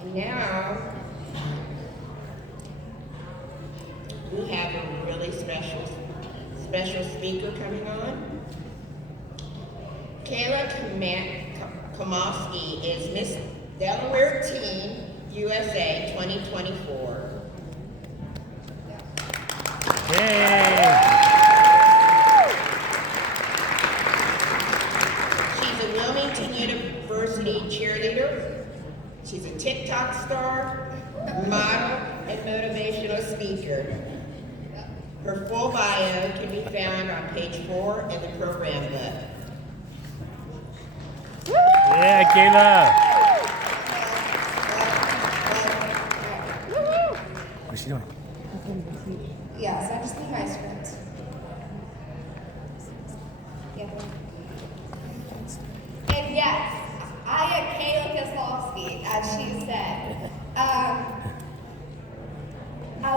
And now, we have a really special speaker coming on. Kayla Kosmalski is Miss Delaware Teen USA 2024. Yay! She's a Wilmington University cheerleader. She's a TikTok star, model, and motivational speaker. Her full bio can be found on page 4 in the program book. Yeah, Kayla! What's she doing? Yes, I just need my script. Yeah. And yes, I am Kayla Kosmalski, as she said. I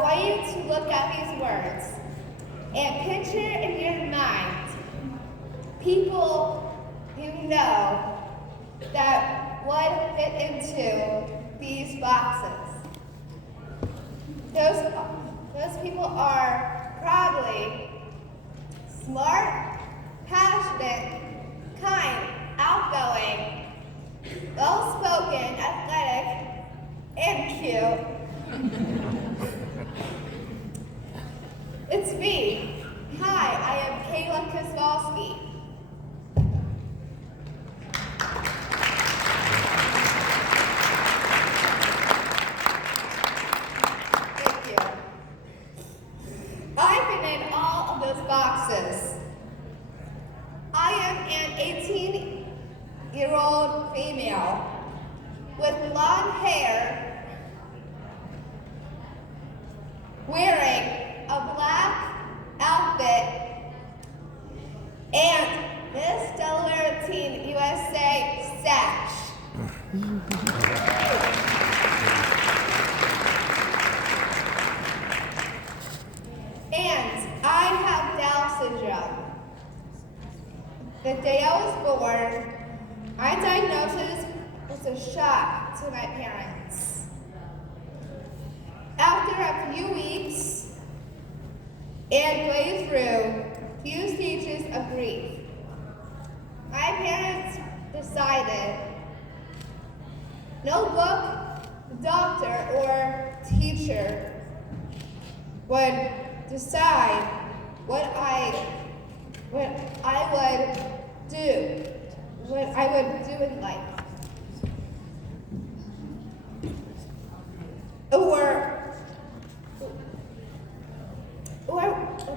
want you to look at these words and picture in your mind people you know that would fit into these boxes. Those people are probably smart, passionate, kind, outgoing, well-spoken, athletic, and cute. It's me. Hi, I am Kayla Kosmalski. Thank you. I've been in all of those boxes. I am an 18-year-old female with blonde hair, wearing a black outfit, and Miss Delaware Teen USA sash. And I have Down syndrome. The day I was born, my diagnosis was a shock to my parents. After a few weeks and going through few stages of grief, my parents decided no book, doctor, or teacher would decide what I would do in life. Or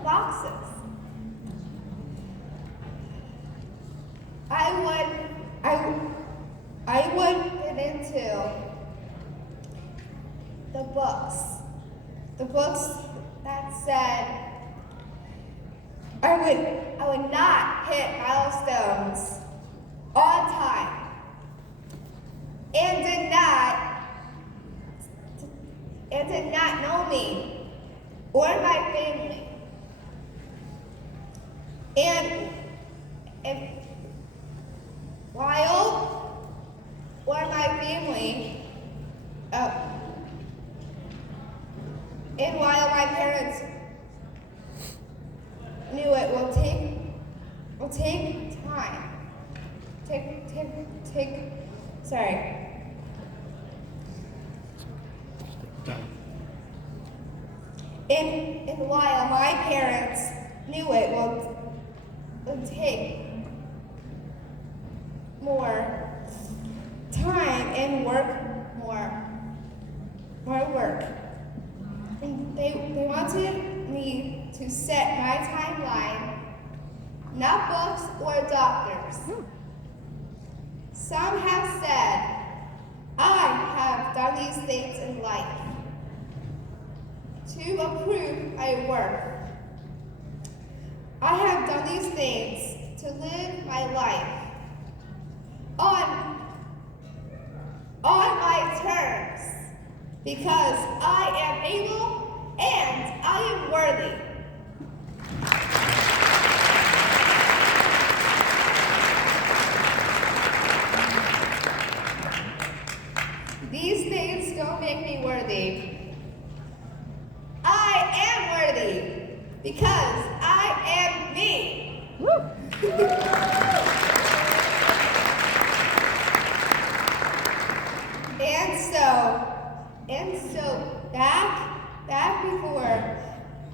boxes. I would get into the books. The books that said I would not hit milestones on time and did not know me or my family. And while my parents knew it will take time. And while my parents knew it will take more time and more work. And they wanted me to set my timeline, not books or doctors. Some have said I have done these things in life to approve my work. I have done these things to live my life on my terms, because I am able and I am worthy. These things things don't make me worthy. I am worthy because I am me. and so back before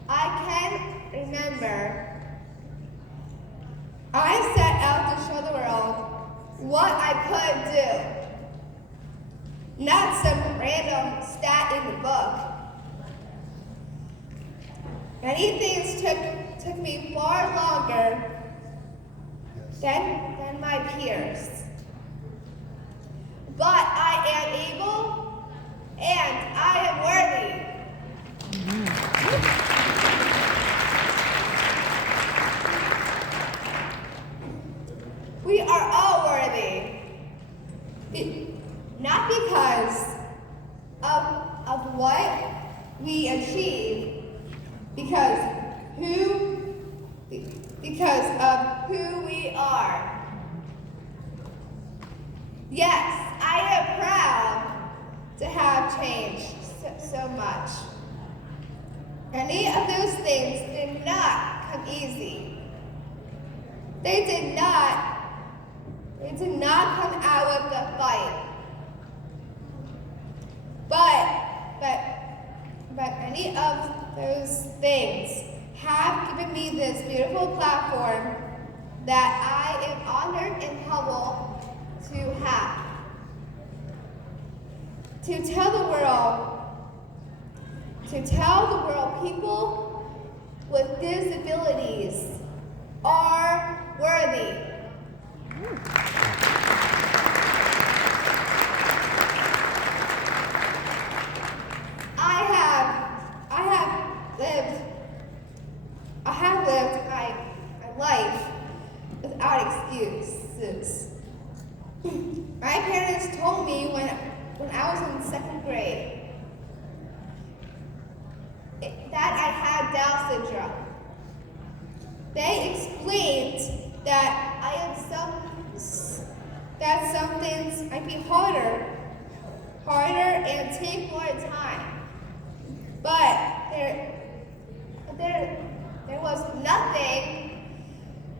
I can remember, I set out to show the world what I could do, not some random stat in the book. Many things took me far longer than my peers. But I am able and I am worthy. We are all worthy. Not because of what we achieve, because of who we are. Yes, I am proud to have changed so much. Any of those things did not come easy. They did not come out of the fight. But many of those things have given me this beautiful platform that I am honored and humbled to have. To tell the world people with disabilities are worthy. I have lived my life without excuses. My parents told me when I was in second grade that I had Down syndrome. They explained that some things might be harder and take more time. But there was nothing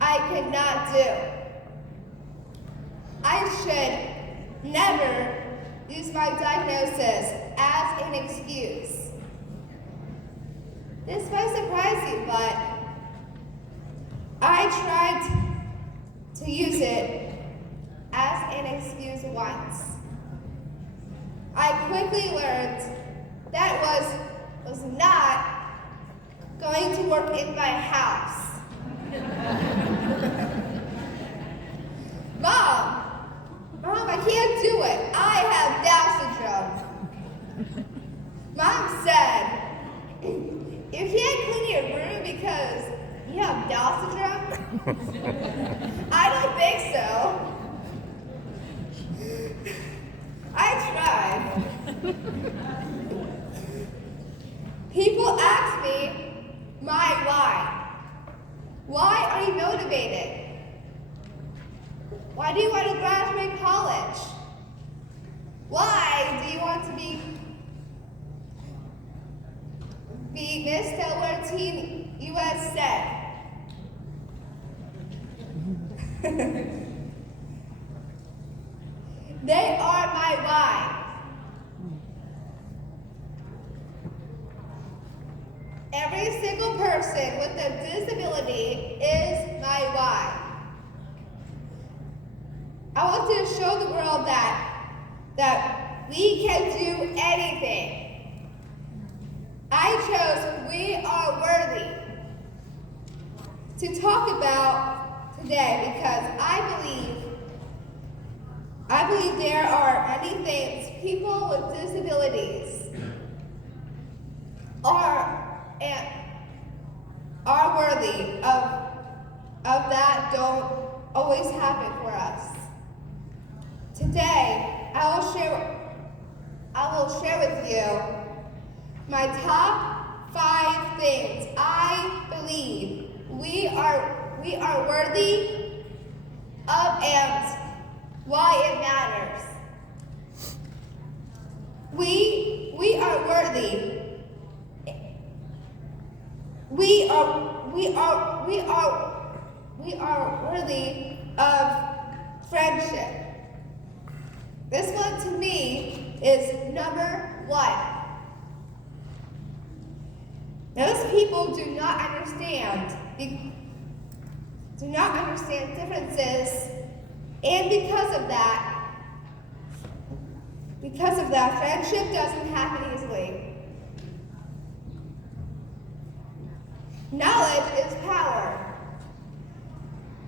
I could not do. I should never use my diagnosis as an excuse. This might surprise you, but I tried to use it as an excuse once. I quickly learned that was not going to work in my house. Mom, I can't do it. I have Down syndrome. Mom said, you can't clean your room because you have Down syndrome? I don't think so. I tried. People ask me my why. Why are you motivated? Why do you want to graduate college? Why do you want to be Miss Delaware Teen USA? They are my why. Every single person with a disability is my why. I want to show the world that we can do anything. I chose we are worthy to talk about today because I believe there are many things people with disabilities are worthy of that don't always happen for us. Today, I will share with you my top 5 things I believe we are worthy of and why it matters. We worthy. We are worthy of friendship. This one to me is number one. Most people do not understand differences, and because of that, friendship doesn't happen easily. Knowledge is power.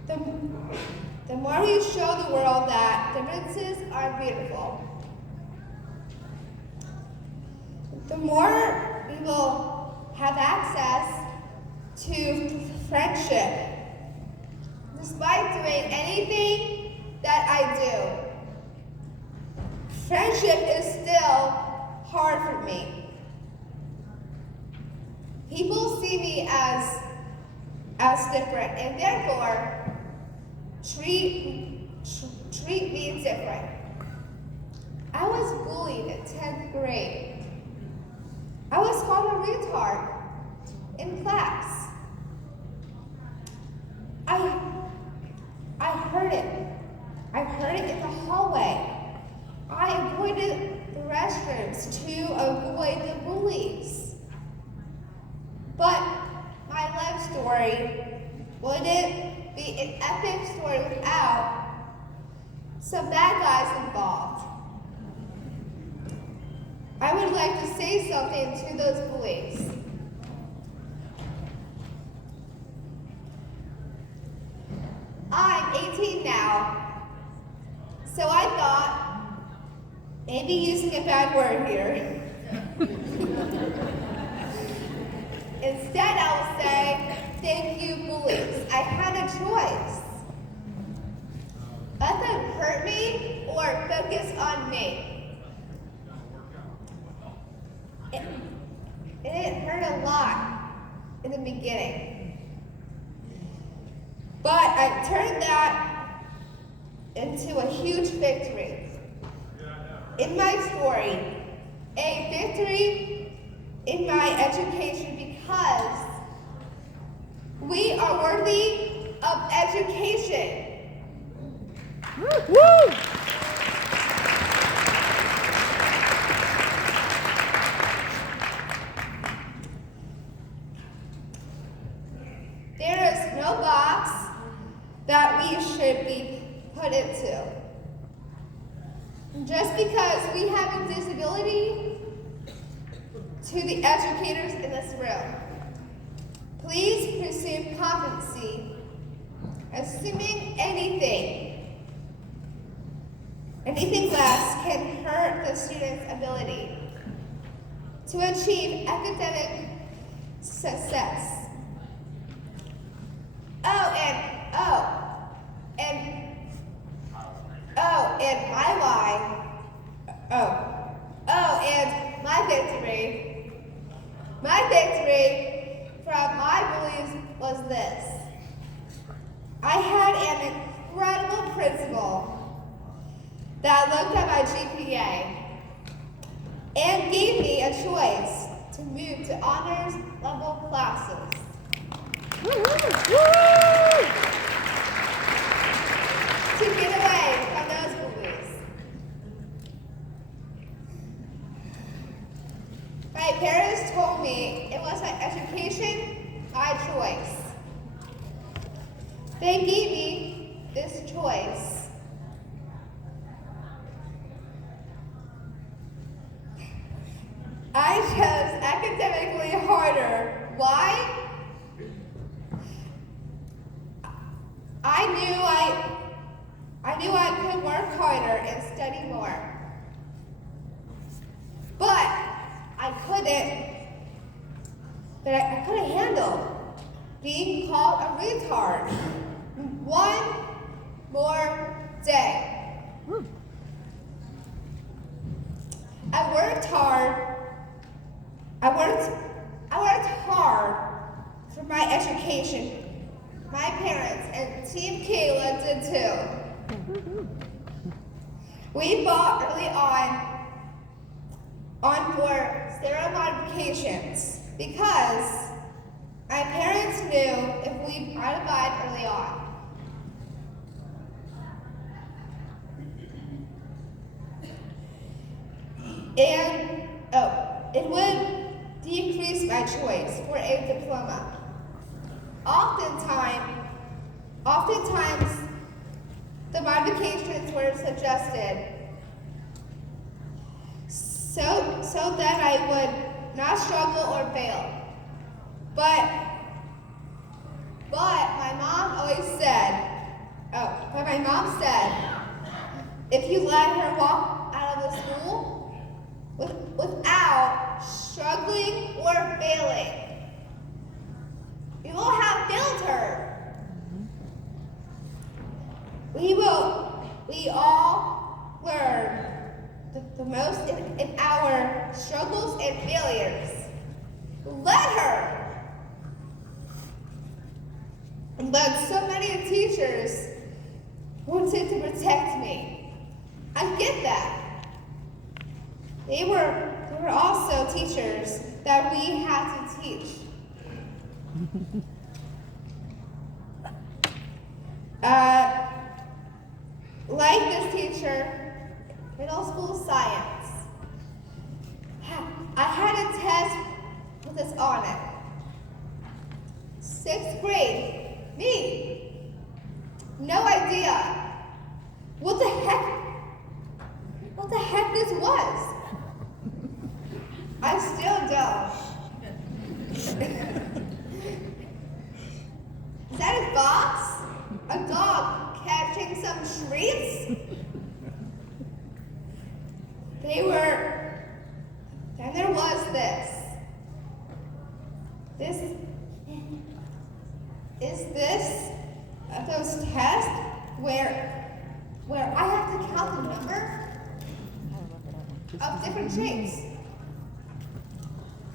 The more we show the world that differences are beautiful, the more we will have access to friendship. Despite doing anything that I do, friendship is still hard for me. People see me as different and therefore treat me different. I was bullied in 10th grade. I was called a retard in class. I heard it. I heard it in the hallway. I avoided the restrooms to avoid the bullies. But my life story wouldn't be an epic story without some bad guys involved. I would like to say something to those bullies. I'm 18 now, so I thought, maybe using a bad word here. Instead, I'll say, thank you, bullies. I had a choice. Let them hurt me or focus on me. It hurt a lot in the beginning. But I turned that into a huge victory. In my story, a victory in my education because we are worthy of education. Woo! There is no box that we should be put into. Just because we have a disability, to the educators in this room, please presume competency, assuming anything less can hurt the student's ability to achieve academic success. And my victory. My victory from my bullies was this. I had an incredible principal that looked at my GPA and gave me a choice to move to honors level classes. To get away from those bullies. My parents told me it was my education, my choice. They gave me this choice. I chose academically harder. Why? I knew I could work harder and study more. But I couldn't handle being called a retard one more day. I worked hard for my education. My parents and Team Kayla did too. We fought early on on for several modifications because my parents knew if we modified early on, and it would decrease my choice for a diploma. Oftentimes, the modifications were suggested so that I would not struggle or fail. But my mom said, if you let her walk out of the school without struggling or failing, you will have failed her. We all learn the most in our struggles and failures. Let her. But so many teachers wanted to protect me. I get that. They were also teachers that we had to teach. Like this teacher, middle school science. I had a test with this on it. 6th grade, me. No idea what the heck this was. I still don't. Is that a fox? A dog catching some treats? Then there was this. Is this those tests where I have to count the number of different shapes?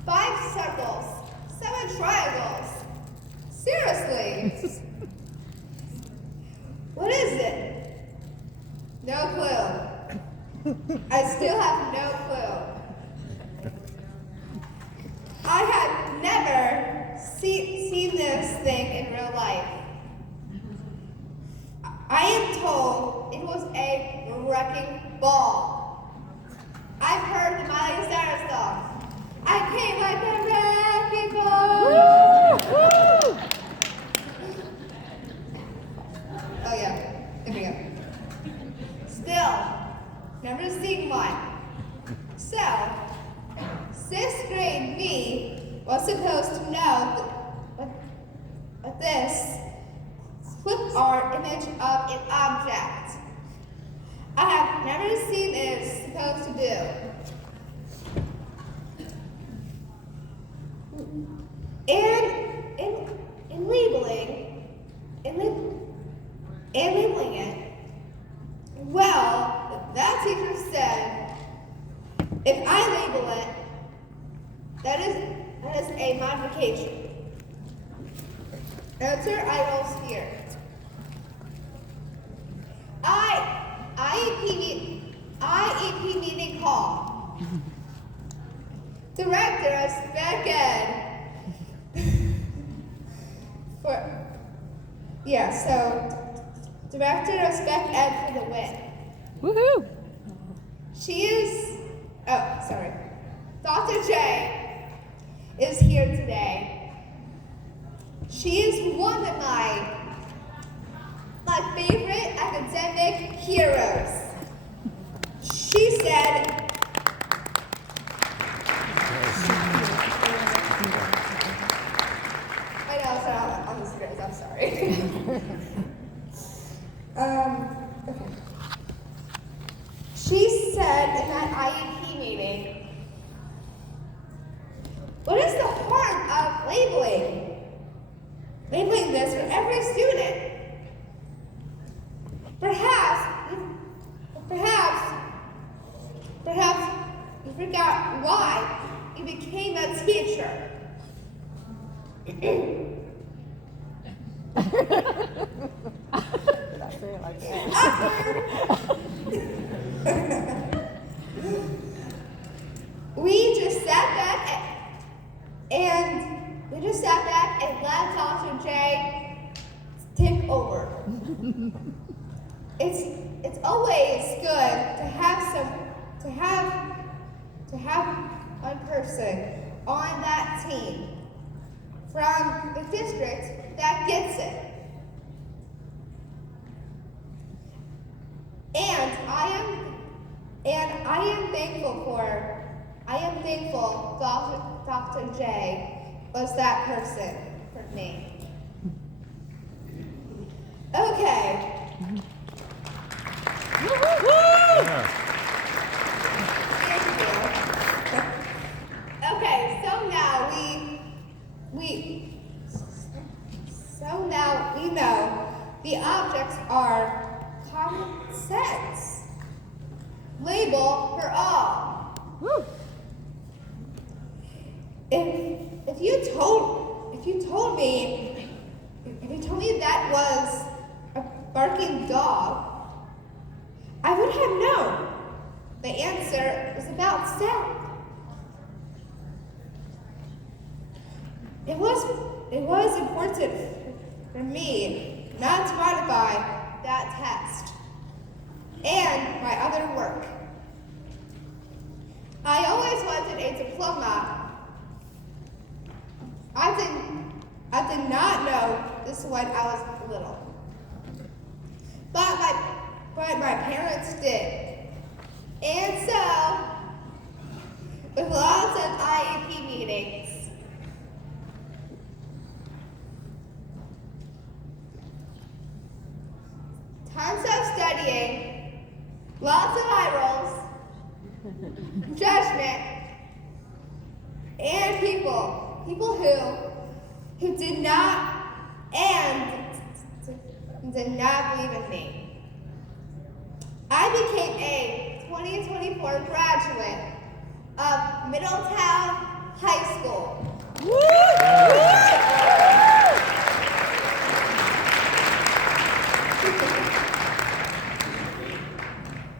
5 circles, 7 triangles. Seriously? What is it? No clue. I still have no clue. I had never seen this thing in real life. I am told it was a wrecking ball. I've heard the Miley Cyrus song. I came like a wrecking ball. Oh yeah, here we go. Still, never seen one. So, 6th grade me was supposed to know what this clip art image of an object. I have never seen it supposed to do. And labeling it, well, that teacher said, if I label it, that is a modification. Answer idols here. IEP meeting call. Director of Spec Ed. Director of Spec Ed for the win. Woohoo! Dr. J is here today. She is one of my favorite academic heroes. She said, I know, it's not on the script, I'm sorry. Okay. She said in that IEP meeting, what is the harm of labeling this for every student? Perhaps you forgot why you became a teacher. just sat back and let Dr. J take over. It's always good to have one person on that team from the district that gets it. And I am thankful Dr. J was that person for me. Okay. Yeah. Thank you. Okay, so now we know the objects are common sense. Label for all. If you told me that was a barking dog, I would have known the answer was about sound. It was important for me not to modify that test and my other work. I always wanted a diploma. I did not know this when I was little. But my parents did. And so, with lots of IEP meetings, tons of studying, lots of eye rolls, judgment, and people who did not believe in me. I became a 2024 graduate of Middletown High School.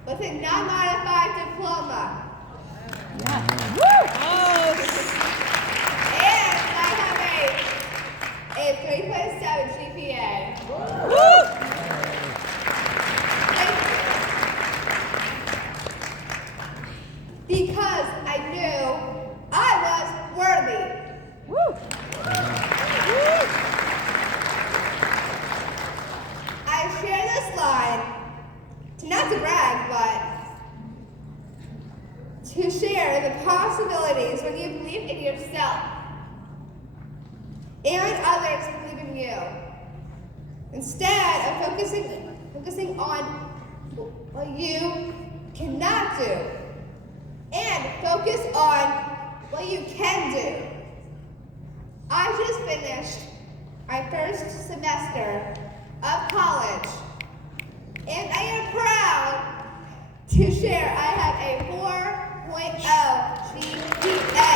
With a non-modified diploma. And I have a 3.7 GPA. Because I knew I was worthy. I share this line not to brag, but to share the possibilities when you believe in yourself and others believe in you. Instead of focusing on what you cannot do and focus on what you can do. I just finished my first semester of college, and I am proud to share I have a 4.0 GPA.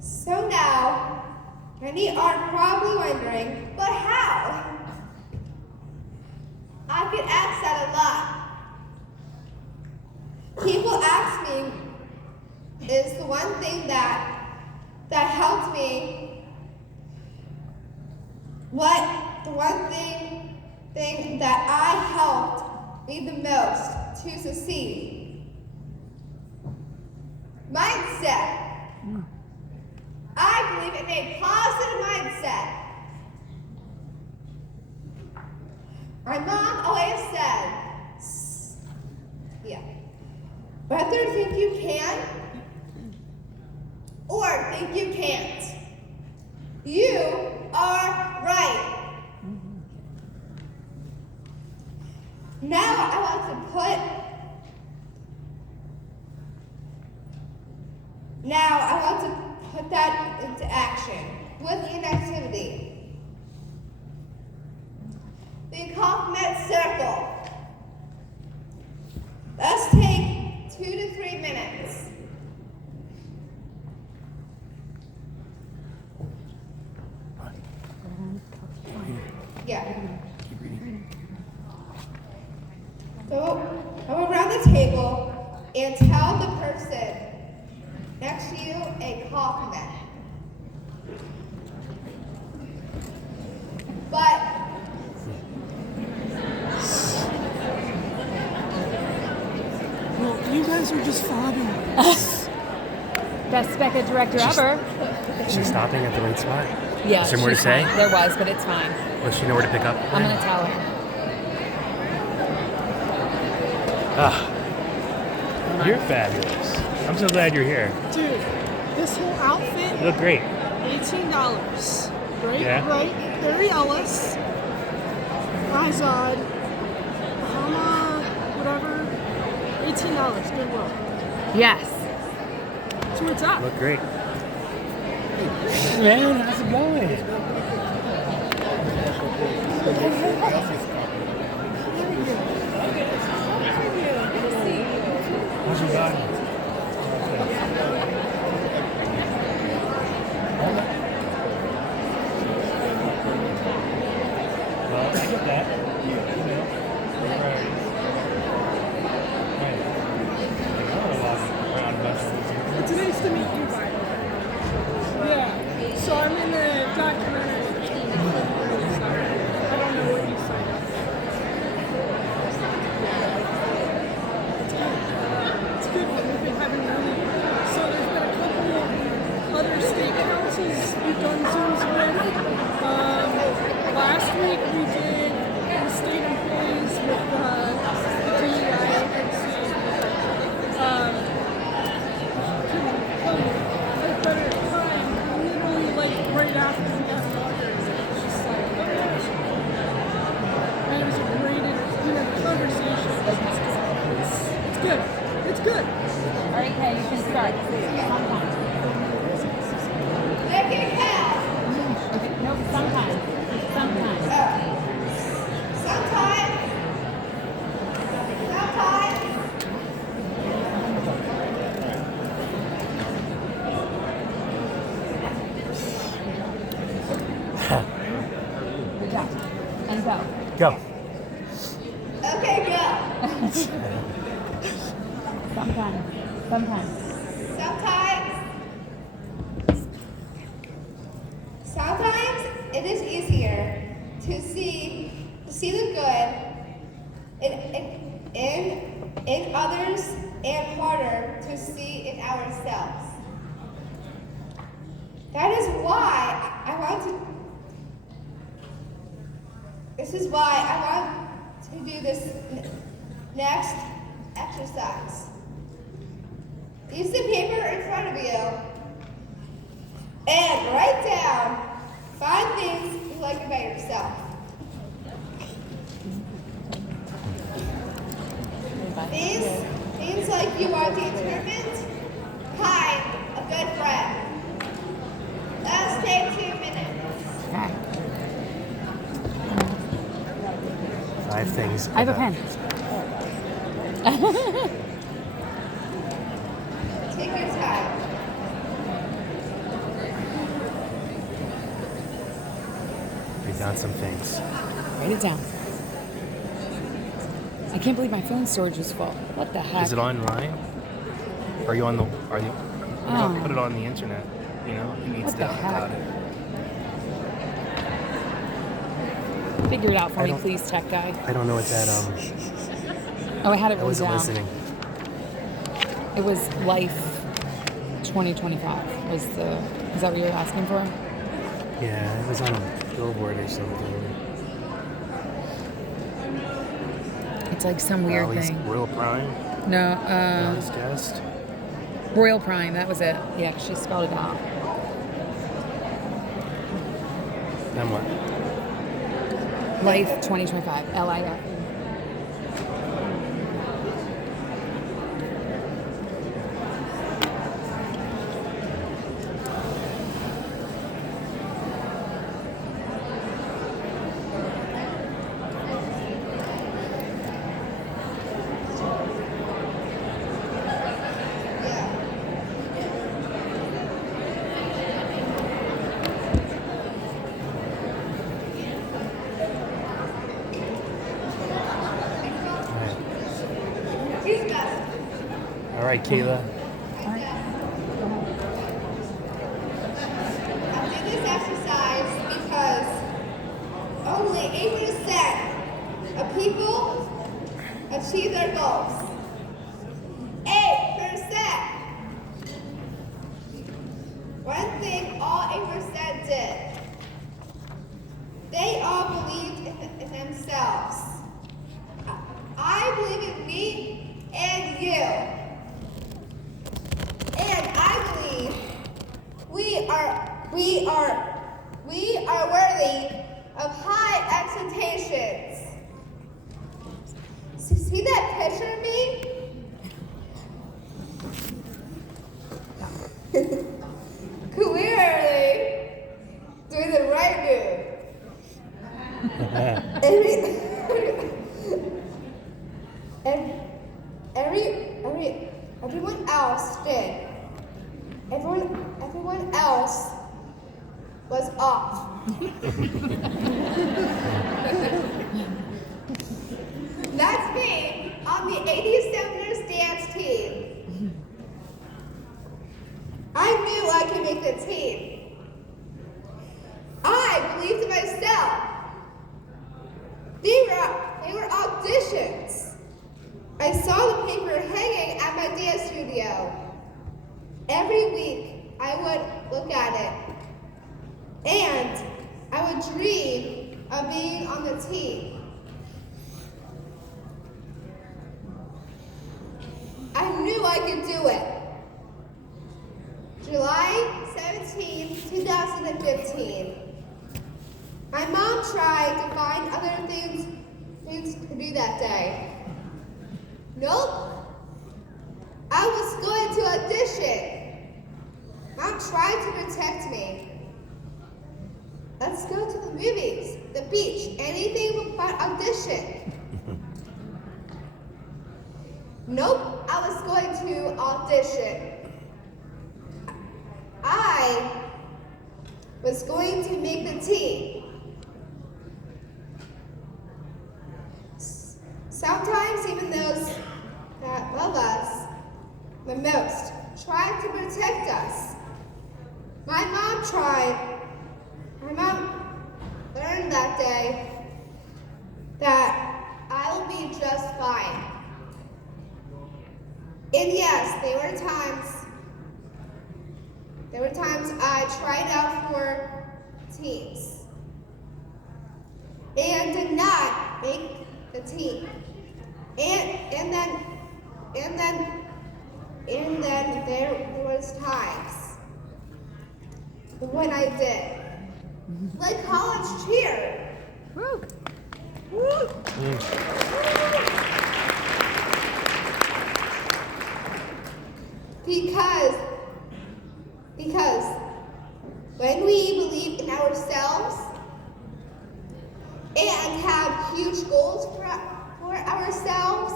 So now, many are probably wondering, but how? I get asked that a lot. People ask me, is the one thing that helped me, the one thing that I helped me the most to succeed? Mindset. I believe in a positive mindset. My mom always said, whether think you can or think you can't, you are right. Now I want to put that into action with an activity. The compliment circle. Let's take 2 to 3 minutes. Yeah. Go around the table and tell the person next to you a compliment. But well, you guys are just fobbing. Best Becca director ever. She's stopping at the right spot. Yeah. Is there more to she's say? fine. There was, but it's fine. Does she know where to pick up? I'm gonna tell her. You're fabulous. I'm so glad you're here. Dude, this whole outfit, You look great. $18. Right? Yeah. Right? Barry Ellis, Izod, Bahama, whatever. $18. Goodwill. Yes. So what's up? You look great. Man, how's it going? How's your body? Well, I get that. You know, priorities. Right. Like, I walk around buses. It's nice to meet you, by the way. Yeah. So I'm in the documentary team for the British side. I don't know what you signed up for. It's good. We've been having really. So there's been a couple of other state councils we've done Zooms with. Last week we did the state employees with the DEI agency. A better time, literally like right after we got inaugurated. It's just like, okay. And it was a great, the conversation. It's good. It's good. All right, Kay, you can start. Sometimes. make it count. Okay, no, sometimes. Sometimes. Sometimes. Good job. And go. Go. Okay, go. Sometimes. Sometimes. Sometimes it is easier to see the good in others and harder to see in ourselves. That is why This is why I want to do this next exercise. Use the paper in front of you and write down 5 things you like about yourself. Things like you are determined, kind, a good friend. Let's take 2 minutes. Okay. 5 things. I have a pen. Take your time. Write down some things. Write it down. I can't believe my phone storage is full. What the heck? Is it online? Are you on the? Are you? Oh. Put it on the internet. You know, who needs What the that heck? without it? Figure it out for I me, don't- please, tech guy. I don't know what that. Oh, I had it I written wasn't down. listening. It was Life 2025. Is that what you were asking for? Yeah, it was on a billboard or something. It's like some weird Bally's thing. Royal Prime. No, Bally's Guest. Royal Prime. That was it. Yeah, she spelled it out. Then what? Life 2025. LIF. right, Kayla. I do this exercise because only 8% of people achieve their goals. 8%! One thing all 8% did, they all believed in themselves. I believe in me and you. And I believe we are worthy of high expectations. See that picture of me? Clearly doing the right move. Everyone else did. Everyone else was off. That's me on the 87ers dance team. I knew I could make the team. I believed in myself. They were auditions. I saw the paper hanging at my dance studio. Every week I would look at it. And I would dream of being on the team. I knew I could do it. July 17, 2015. My mom tried to find other things to do that day. Nope. I was going to audition. Mom tried to protect me. Let's go to the movies, the beach, anything but audition. Nope, I was going to audition. I was going to make the team. Sometimes even those that love us the most try to protect us. My mom learned that day that I will be just fine. And yes, there were times I tried out for teams and did not make the team. And then there was times when I did. Like college cheer. Woo. Woo. Because when we believe in ourselves and have huge goals for ourselves,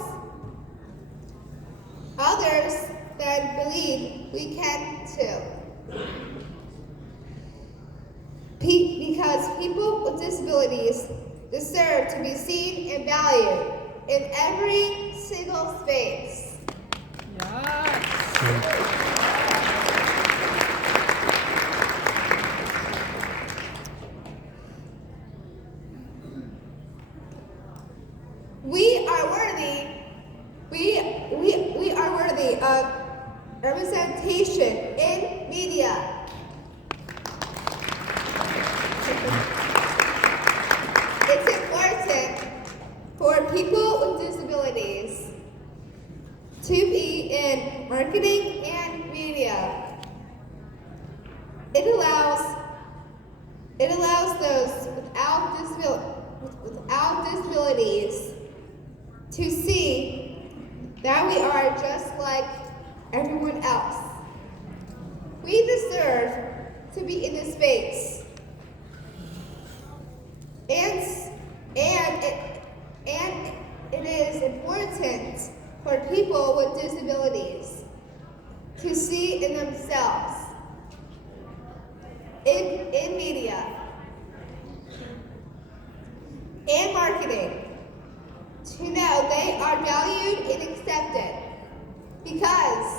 others then believe we can too. Because people with disabilities deserve to be seen and valued in every single space. Yes. We are worthy. We are worthy of representation in media. It's important for people with disabilities to be in marketing and media. It allows those without disabilities to see that we are just like everyone else. We deserve to be in this space. And it is important for people with disabilities to see in themselves, in media, and marketing, to know they are valued and accepted, because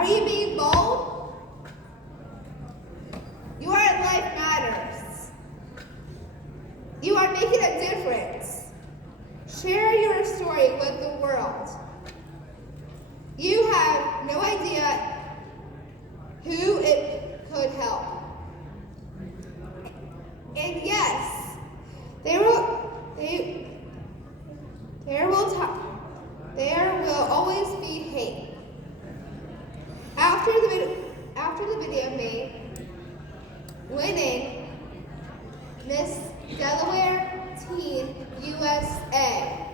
Are you being bold? Your life matters. You are making a difference. Share your story with the world. You have no idea who it could help. And yes, there will always be hate. After the video made winning Miss Delaware Teen USA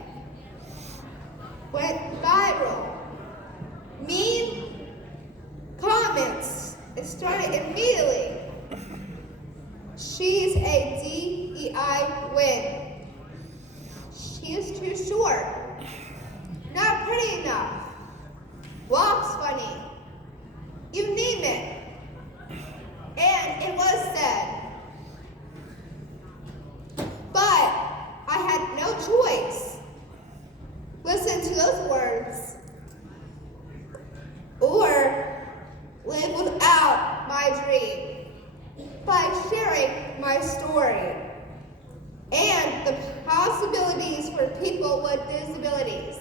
went viral. Mean comments started immediately. She's a DEI win. She is too short, not pretty enough, walks funny, you name it. And it was said. But I had no choice. Listen to those words or live without my dream by sharing my story and the possibilities for people with disabilities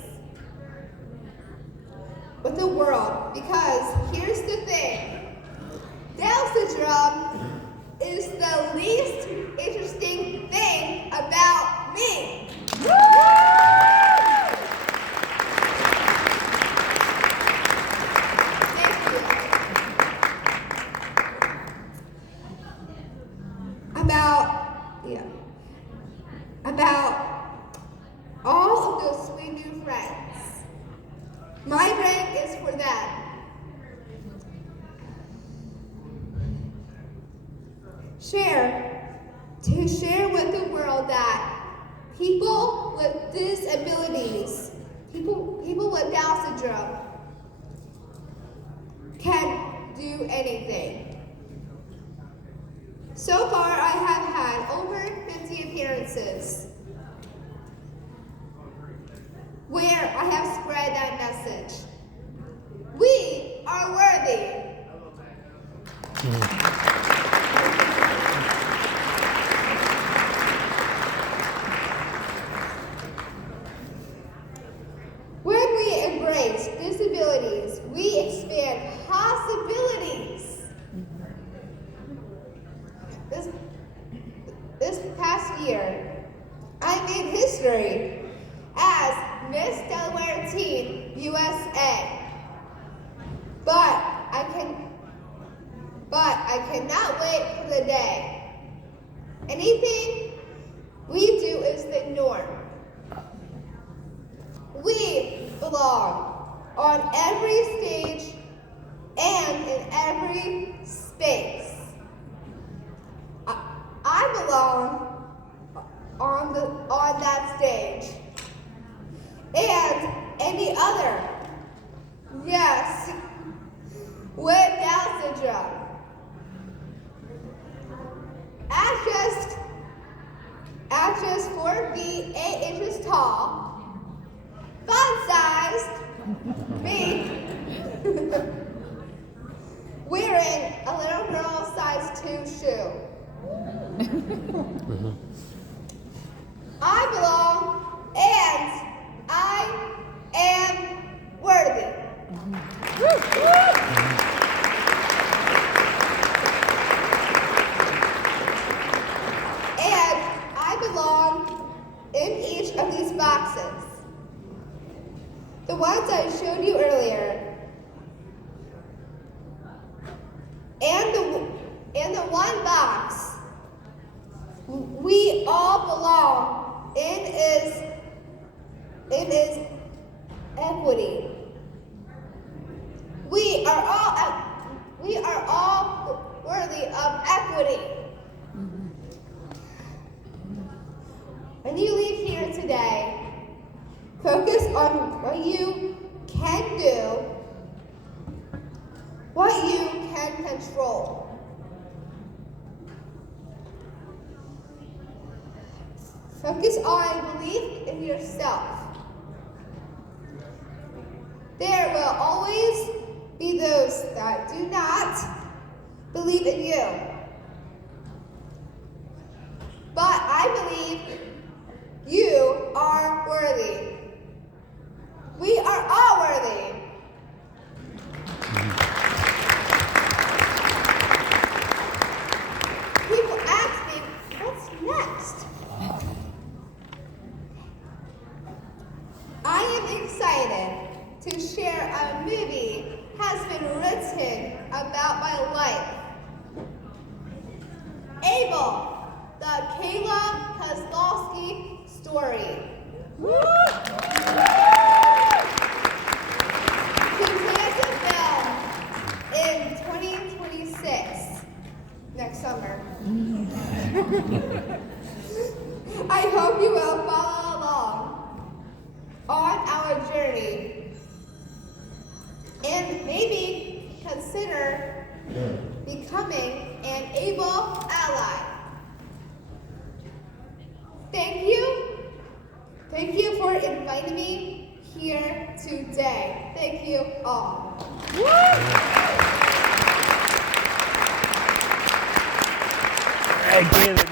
with the world. Because here's the thing, Down syndrome is the least interesting thing about me. Thank you. About all of those sweet new friends. My rank is for them. Share with the world that people with disabilities, people with Down syndrome can do anything. So far, I have had over 50 appearances where I have spread that message. We are worthy. When we embrace disabilities, we expand possibilities. This past year, I made history as Miss Delaware Teen USA. But I cannot wait for the day. Anything we do is the norm. We belong on every stage and in every space. I belong on that stage and any other. Yes, with Down syndrome. At just 4 feet 8 inches tall, fun-sized, me, wearing a little girl size 2 shoe. I belong and I am worthy. And I belong in each of these boxes. The ones I showed you earlier. And the one box we all belong in is equity. We are all worthy of equity. When you leave here today, focus on what you can do, what you can control. Focus on belief in yourself. There will always be those believe in you. But I believe you are worthy. We are all worthy. People ask me, what's next? I am excited to share a movie has been written about my life. Abel, the Kayla Kosmalski story. We plan to film in 2026, next summer. I hope you will follow along on our journey and maybe consider becoming an able ally. Thank you for inviting me here today. Thank you all. Hey, Kayla.